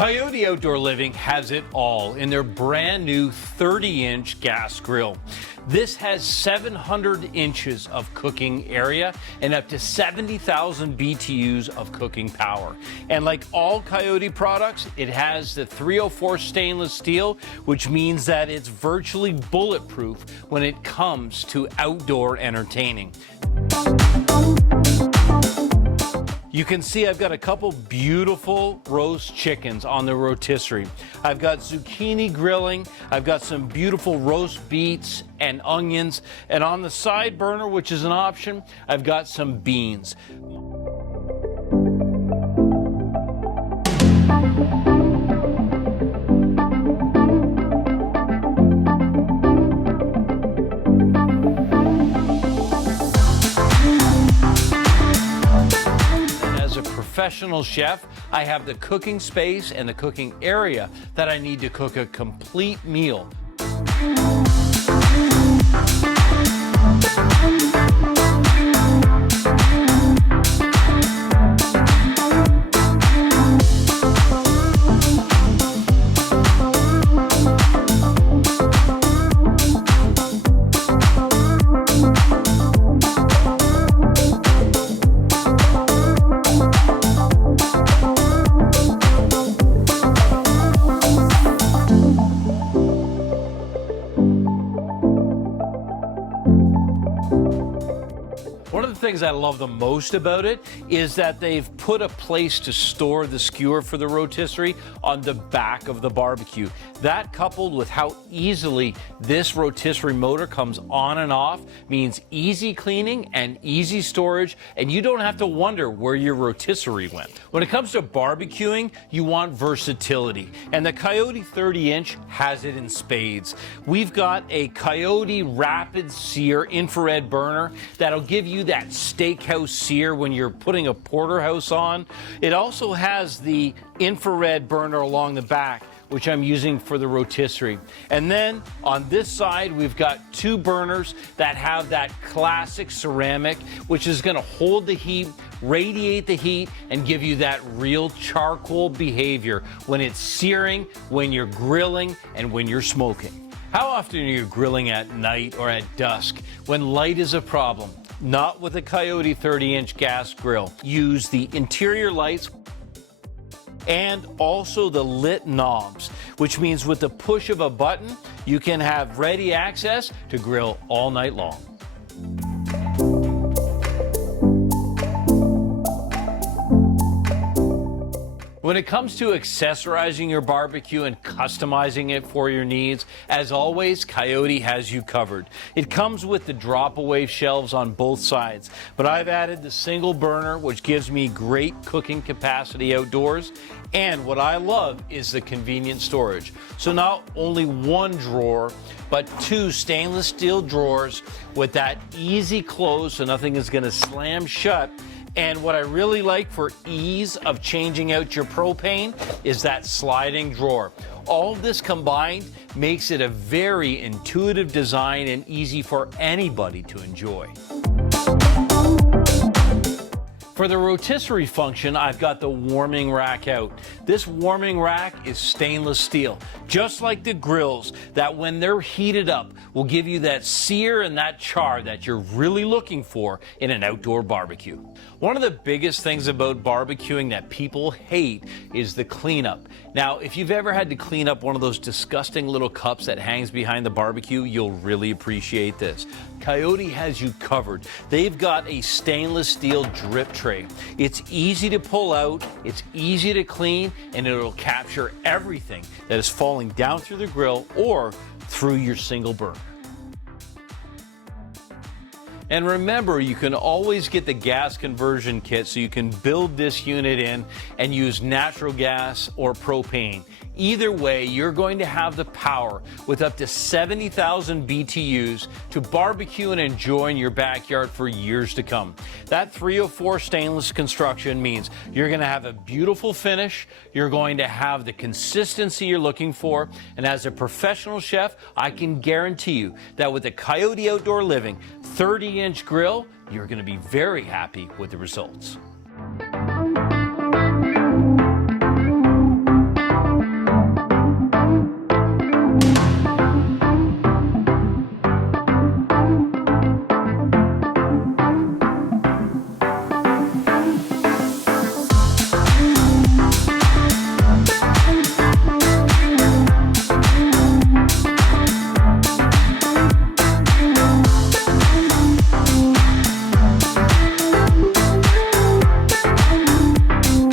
Coyote Outdoor Living has it all in their brand new 30-inch gas grill. This has 700 inches of cooking area and up to 70,000 BTUs of cooking power. And like all Coyote products, it has the 304 stainless steel, which means that it's virtually bulletproof when it comes to outdoor entertaining. You can see I've got a couple beautiful roast chickens on the rotisserie. I've got zucchini grilling. I've got some beautiful roast beets and onions. And on the side burner, which is an option, I've got some beans. Professional chef, I have the cooking space and the cooking area that I need to cook a complete meal. One of the things I love the most about it is that they've put a place to store the skewer for the rotisserie on the back of the barbecue. That, coupled with how easily this rotisserie motor comes on and off, means easy cleaning and easy storage, and you don't have to wonder where your rotisserie went. When it comes to barbecuing, you want versatility, and the Coyote 30-inch has it in spades. We've got a Coyote Rapid Sear infrared burner that'll give you that steakhouse sear when you're putting a porterhouse on. It also has the infrared burner along the back, which I'm using for the rotisserie. And then on this side, we've got two burners that have that classic ceramic, which is gonna hold the heat, radiate the heat, and give you that real charcoal behavior when it's searing, when you're grilling, and when you're smoking. How often are you grilling at night or at dusk when light is a problem? Not with a Coyote 30-inch gas grill. Use the interior lights and also the lit knobs, which means with the push of a button, you can have ready access to grill all night long. When it comes to accessorizing your barbecue and customizing it for your needs, as always, Coyote has you covered. It comes with the drop-away shelves on both sides, but I've added the single burner, which gives me great cooking capacity outdoors. And what I love is the convenient storage. So not only one drawer, but two stainless steel drawers with that easy close so nothing is going to slam shut. And what I really like for ease of changing out your propane is that sliding drawer. All of this combined makes it a very intuitive design and easy for anybody to enjoy. For the rotisserie function, I've got the warming rack out. This warming rack is stainless steel, just like the grills, that when they're heated up will give you that sear and that char that you're really looking for in an outdoor barbecue. One of the biggest things about barbecuing that people hate is the cleanup. Now, if you've ever had to clean up one of those disgusting little cups that hangs behind the barbecue, you'll really appreciate this. Coyote has you covered. They've got a stainless steel drip tray. It's easy to pull out, it's easy to clean, and it'll capture everything that is falling down through the grill or through your single burner. And remember, you can always get the gas conversion kit so you can build this unit in and use natural gas or propane. Either way, you're going to have the power with up to 70,000 BTUs to barbecue and enjoy in your backyard for years to come. That 304 stainless construction means you're going to have a beautiful finish, you're going to have the consistency you're looking for, and as a professional chef, I can guarantee you that with the Coyote Outdoor Living 30-inch grill, you're going to be very happy with the results.